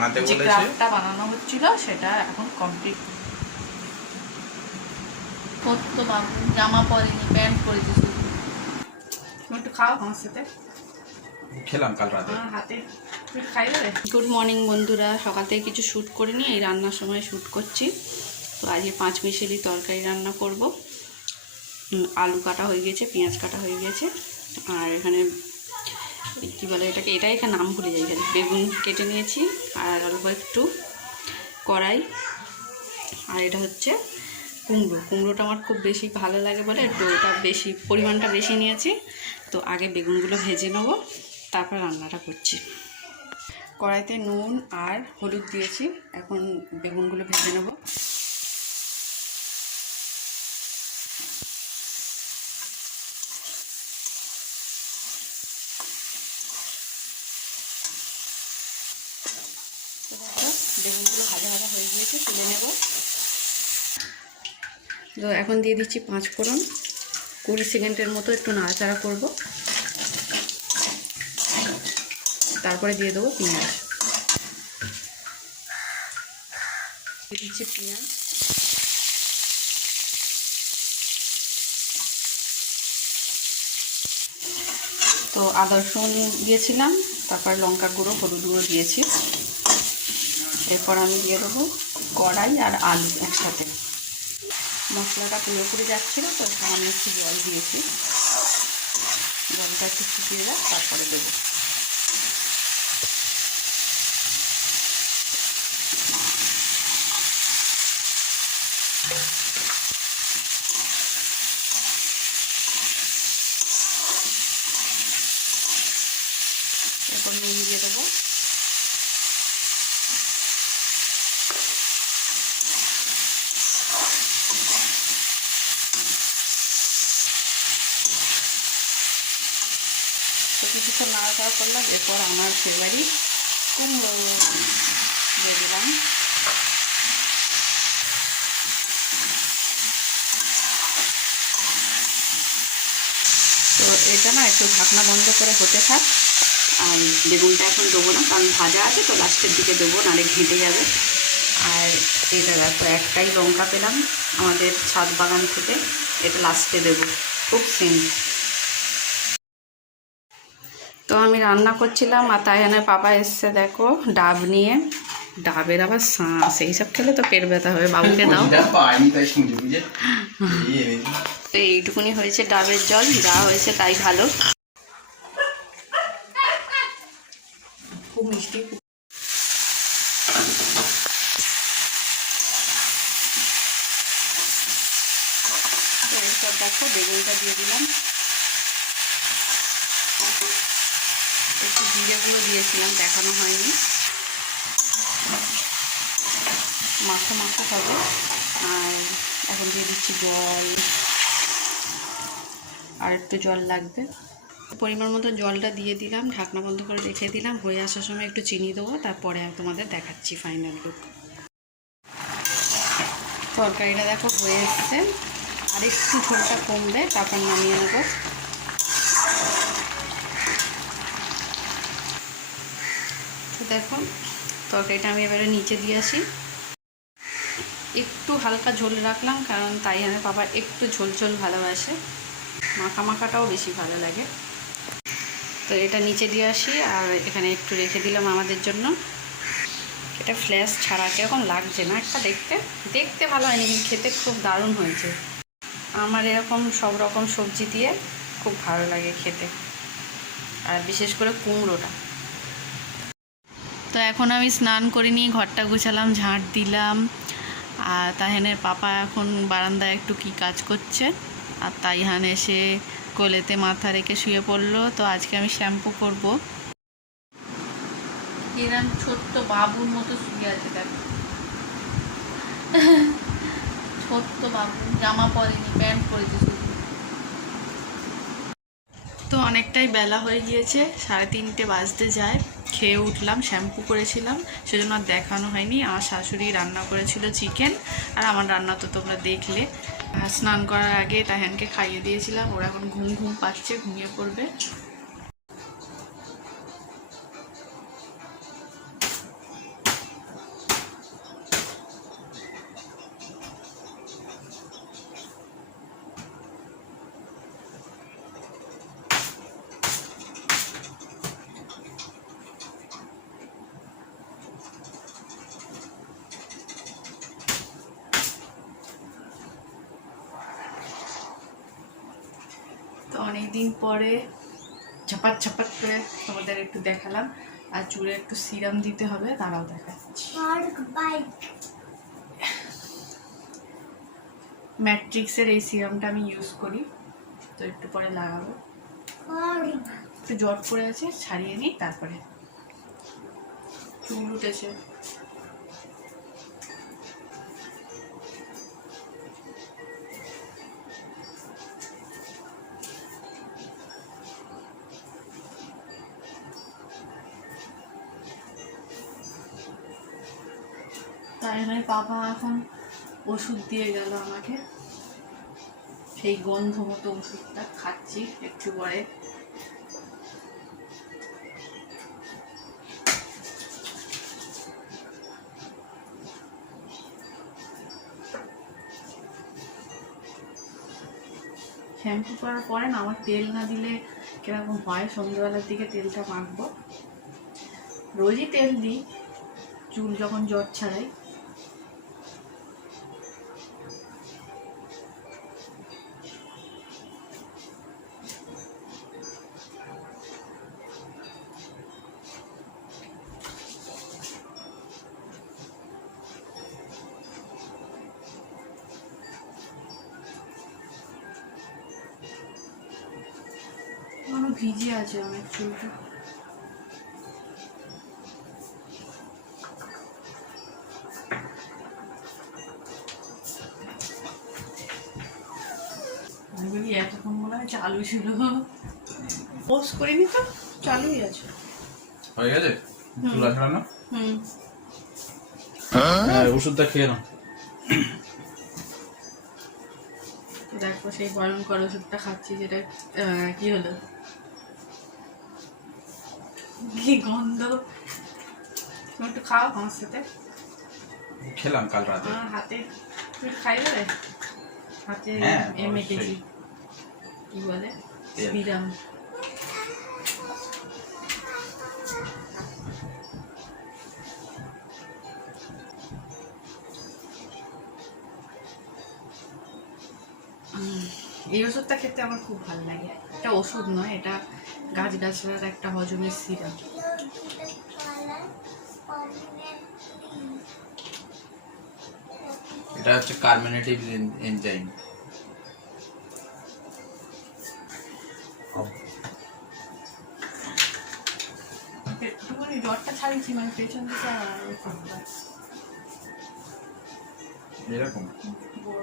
বানাতে যে বলেছে। ক্রাফটটা বানানো হচ্ছিল সেটা এখন কমপ্লিট কত বাবু জামা পরেনি প্যান্ট পরেছে শুধু। তুমি একটু খাও আমার সাথে। খেলাম কাল রাতে। হাতে। গুড মর্নিং বন্ধুরা। সকাল থেকে কিছু শ্যুট করিনি এই রান্নার সময় শ্যুট করছি। তো আজকে পাঁচ মিশেলি তরকারি রান্না করব। আলু কাটা হয়ে গেছে পেঁয়াজ কাটা হয়ে গেছে। আর এখানে কী বলে এটাকে, এটাই এখানে নাম ভুলে যাই এখানে। বেগুন কেটে নিয়েছি, আর অল্প একটু কড়াই, আর এটা হচ্ছে কুমড়ো। কুমড়োটা আমার খুব বেশি ভালো লাগে বলে, একটু ওটা বেশি, পরিমাণটা বেশি নিয়েছি। তো আগে বেগুনগুলো ভেজে নেব, তারপর রান্নাটা করছি। কড়াইতে নুন আর হলুদ দিয়েছি, এখন বেগুনগুলো ভেজে নেব তো দেখো, বেগুনগুলো ভাজা ভাজা হয়ে গিয়েছে, তুলে নেব। তো এখন দিয়ে দিচ্ছি পাঁচ ফোড়ন। কুড়ি সেকেন্ডের মতো একটু নাড়াচাড়া করব। তারপরে দিয়ে দেবো পেঁয়াজ। দিয়ে দিচ্ছি পেঁয়াজ। তো আদা রসুন দিয়েছিলাম, তারপর লঙ্কা গুঁড়ো, হলুদ গুঁড়ো দিয়েছি। এরপর আমি দিয়ে দেবো কড়াই আর আলু একসাথে। মশলাটা পুরোপুরি যাচ্ছিল, তো আমি একটু জল দিয়েছি। জলটা একটু ফুটিয়ে যাক, তারপরে দেবো এরপর নুন দিয়ে দেবো তো কিছুক্ষণ দাওয়া করলাম, এরপর আমার ফেভারিট কুমড়ো দিয়ে দিলাম। তো এটা না একটু ঢাকনা বন্ধ করে হতে থাক, আর বেগুনটা এখন দেবো না, কারণ ভাজা আছে তো, লাস্টের দিকে দেবো, নাহলে ঘেঁটে যাবে। আর এটা দেখো, একটাই লঙ্কা পেলাম আমাদের ছাদ বাগান থেকে, এটা লাস্টে দেবো, খুব সিম্পল। তো আমি রান্না করছিলাম আর তাইহানের পাপা এসছে দেখো ডাব নিয়ে। ডাবের আবার শাঁস এইসব খেলে তো পেট ব্যথা হবে বাবুকে দাও। তাই। তো এইটুকুনি হয়েছে ডাবের জল যা হয়েছে তাই ভালো। খুব মিষ্টি দেখো বেগুনটা দিয়ে দিলাম। একটু জিরেগুলো দিয়েছিলাম, দেখানো হয়নি। মাখো মাখো হবে। আর এখন দিয়ে দিচ্ছি জল। আর একটু জল লাগবে। পরিমাণ মতো জলটা দিয়ে দিলাম, ঢাকনা বন্ধ করে রেখে দিলাম। হয়ে আসার সময় একটু চিনি দেবো, তারপরে তোমাদের দেখাচ্ছি ফাইনাল লুক তরকারিটা দেখো হয়ে এসছে। আর একটু ঝোলটা কমবে, তারপর নামিয়ে নেব। দেখো, তরকারিটা আমি এবারে নিচে দিয়ে আসি। একটু হালকা ঝোল রাখলাম, কারণ তাই আমার বাবা একটু ঝোল ঝোল ভালোবাসে। মাখা মাখাটাও বেশি ভালো লাগে। তো এটা নিচে দিয়ে আসি, আর এখানে একটু রেখে দিলাম আমাদের জন্য। এটা ফ্ল্যাশ ছাড়া কীরকম লাগছে না একটা দেখতে। দেখতে ভালো হয়নি, কিন্তু খেতে খুব দারুণ হয়েছে। আমার এরকম সব রকম সবজি দিয়ে খুব ভালো লাগে খেতে। আর বিশেষ করে কুমড়োটা। তো এখন আমি স্নান করিনি ঘরটা গুছালাম ঝাঁট দিলাম। আর তাহেনের পাপা এখন বারান্দায় একটু কি কাজ করছে। আর তাইহান এসে কোলেতে মাথা রেখে শুয়ে পড়ল। তো আজকে আমি শ্যাম্পু করব। এরম ছোট্ট বাবুর মতো শুয়ে আছে দেখো। ছোট্ট বাবু জামা পরেনি প্যান্ট পরেছে শুধু। তো অনেকটাই বেলা হয়ে গিয়েছে সাড়ে তিনটে বাজতে যায়। খেয়ে উঠলাম শ্যাম্পু করেছিলাম, সেজন্য আর দেখানো হয়নি। আমার শাশুড়ি রান্না করেছিল চিকেন আর আমার রান্না তো তোমরা দেখলে। স্নান করার আগে তাহানকে খাইয়ে দিয়েছিলাম, ওরা এখন ঘুম ঘুম পাচ্ছে, ঘুমিয়ে পড়বে। দিন পরে ঝাপাত ঝাপাত করে তোমাদের একটু দেখালাম। আর চুলে একটু সিরাম দিতে হবে তারাও দেখাচ্ছি। ম্যাট্রিক্সের এই সিরামটা আমি ইউজ করি তো একটু পরে লাগাবো। একটু জট পড়ে আছে ছাড়িয়ে নিই তারপরে। চুল উঠেছে। তাই নয় বাবা এখন ওষুধ দিয়ে গেল আমাকে। সেই গন্ধ মতো ওষুধটা খাচ্ছি একটু পরে। শ্যাম্পু করার পরে না আমার তেল না দিলে কীরকম হয়? সন্ধ্যেবেলার দিকে তেলটা মাখবো। রোজই তেল দিই। চুল যখন জ্বর ছাড়াই। ভিজে আছে অনেক চুলটা এতক্ষণ মনে হয় চালু ছিল। পোস্ট করিনি তো চালুই আছে। হয়ে গেছে? চুলা ছাড়ানো হুম। হ্যাঁ ওষুধটা খেয়ে নাও। দেখো সেই ওষুধটা খাচ্ছি যেটা কি হলো? কি গন্ধ? তুমি একটু খাও আমার সাথে। খেলাম কাল রাতে। হাতে তুমি খাই রে হাতে হ্যাঁ, এ কি বলে। বিরাম। এই ওষুধটা খেতে আমার খুব ভালো লাগে। এটা ওষুধ নয় এটা গাছগাছড়ার একটা হজমের সিরাপ। এটা হচ্ছে কার্মিনেটিভ এনজাইম জ্বরটা ছাড়িয়েছি মানে পেছন দিকে এরকম বড়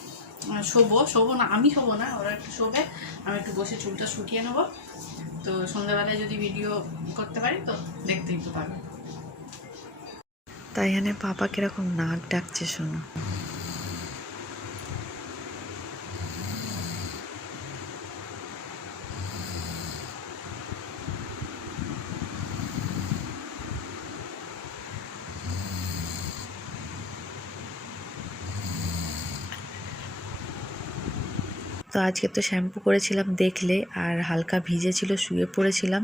শোবো শোবো না, আমি শোবো না, ওরা একটু শোবে, আমি একটু বসে চুলটা শুকিয়ে নেব। তো সন্ধ্যাবেলায় যদি ভিডিও করতে পারি, তো দেখতেই তো পারবে তাই এখানে পাপা কীরকম নাক ডাকছে শোনো। তো আজকে তো শ্যাম্পু করেছিলাম দেখলে, আর হালকা ভিজে ছিল শুয়ে পড়েছিলাম।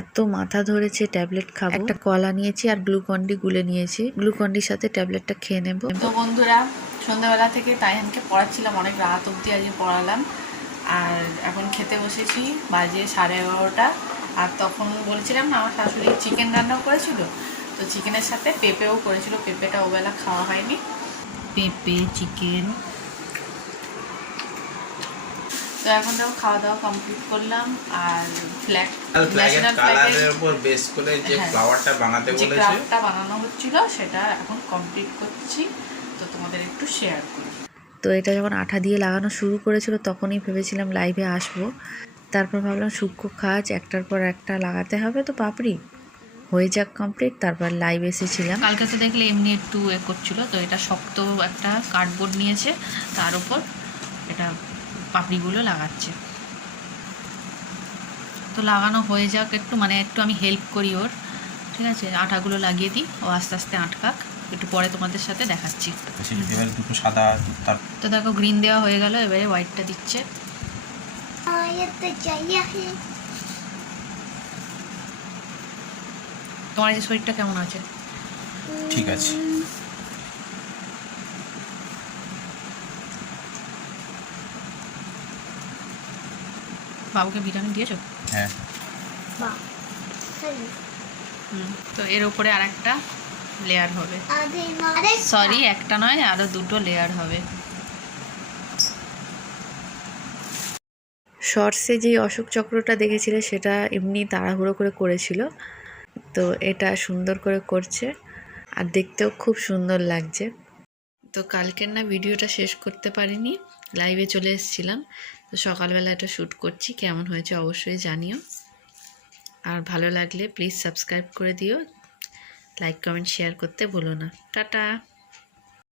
এত মাথা ধরেছে, ট্যাবলেট খাব। একটা কলা নিয়েছি আর গ্লুকন্ডি গুলে নিয়েছি। গ্লুকন্ডির সাথে ট্যাবলেটটা খেয়ে নেব। তো বন্ধুরা, সন্ধ্যাবেলা থেকে তাইহানকে পড়াচ্ছিলাম, অনেক রাত অবধি আজকে পড়ালাম। আর এখন খেতে বসেছি, বাজে সাড়ে এগারোটা। আর তখন বলছিলাম না, আমার শাশুড়ি চিকেন রান্নাও করেছিল। তো চিকেনের সাথে পেঁপেও করেছিল, পেঁপেটা ওবেলা খাওয়া হয়নি। পেঁপে, চিকেন তো এখন দেখো খাওয়া দাওয়া কমপ্লিট করলাম আর ফ্ল্যাগ ন্যাশনাল ফ্ল্যাগের কালারের উপর বেস করে যে হ্যাঁ। ফ্লাওয়ারটা বানাতে বলেছে। ক্রাফটটা বানানো হচ্ছিল সেটা এখন কমপ্লিট করছি। তো তোমাদের একটু শেয়ার করি। তো এটা যখন আঠা দিয়ে লাগানো শুরু করেছিল তখনই ভেবেছিলাম লাইভে আসব। তারপর ভাবলাম সূক্ষ্ম কাজ একটার পর একটা লাগাতে হবে তো পাপড়ি হয়ে যাক কমপ্লিট তারপর লাইভ এসেছিলাম। কালকে তো দেখলে এমনি একটু এ করছিল তো এটা শক্ত একটা কার্ডবোর্ড নিয়েছে তার উপর এটা পাপড়িগুলো লাগাচ্ছে। তো লাগানো হয়ে যাক একটু মানে একটু আমি হেল্প করি ওর। ঠিক আছে আটাগুলো লাগিয়ে দিই ও আস্তে আস্তে আটকাক। একটু পরে তোমাদের সাথে দেখাচ্ছি। আচ্ছা, সাদা তো দেখো গ্রিন দেওয়া হয়ে গেল এবারে হোয়াইটটা দিচ্ছে। তোমার যে শরীরটা কেমন আছে? ঠিক আছে। বাবুকে ভিটামিন দিয়েছ? হ্যাঁ। তো এর উপরে আর একটা লেয়ার হবে সরি একটা নয় আরও দুটো লেয়ার হবে। শর্টসে যে অশোক চক্রটা দেখেছিলে সেটা এমনি তাড়াহুড়ো করে করেছিল। তো এটা সুন্দর করে করছে আর দেখতেও খুব সুন্দর লাগছে। তো কালকের না ভিডিওটা শেষ করতে পারিনি লাইভে চলে এসেছিলাম। তো সকালবেলা এটা শ্যুট করছি, কেমন হয়েছে অবশ্যই জানিও। আর ভালো লাগলে প্লিজ সাবস্ক্রাইব করে দিও। লাইক কমেন্ট শেয়ার করতে ভুলো না। টাটা!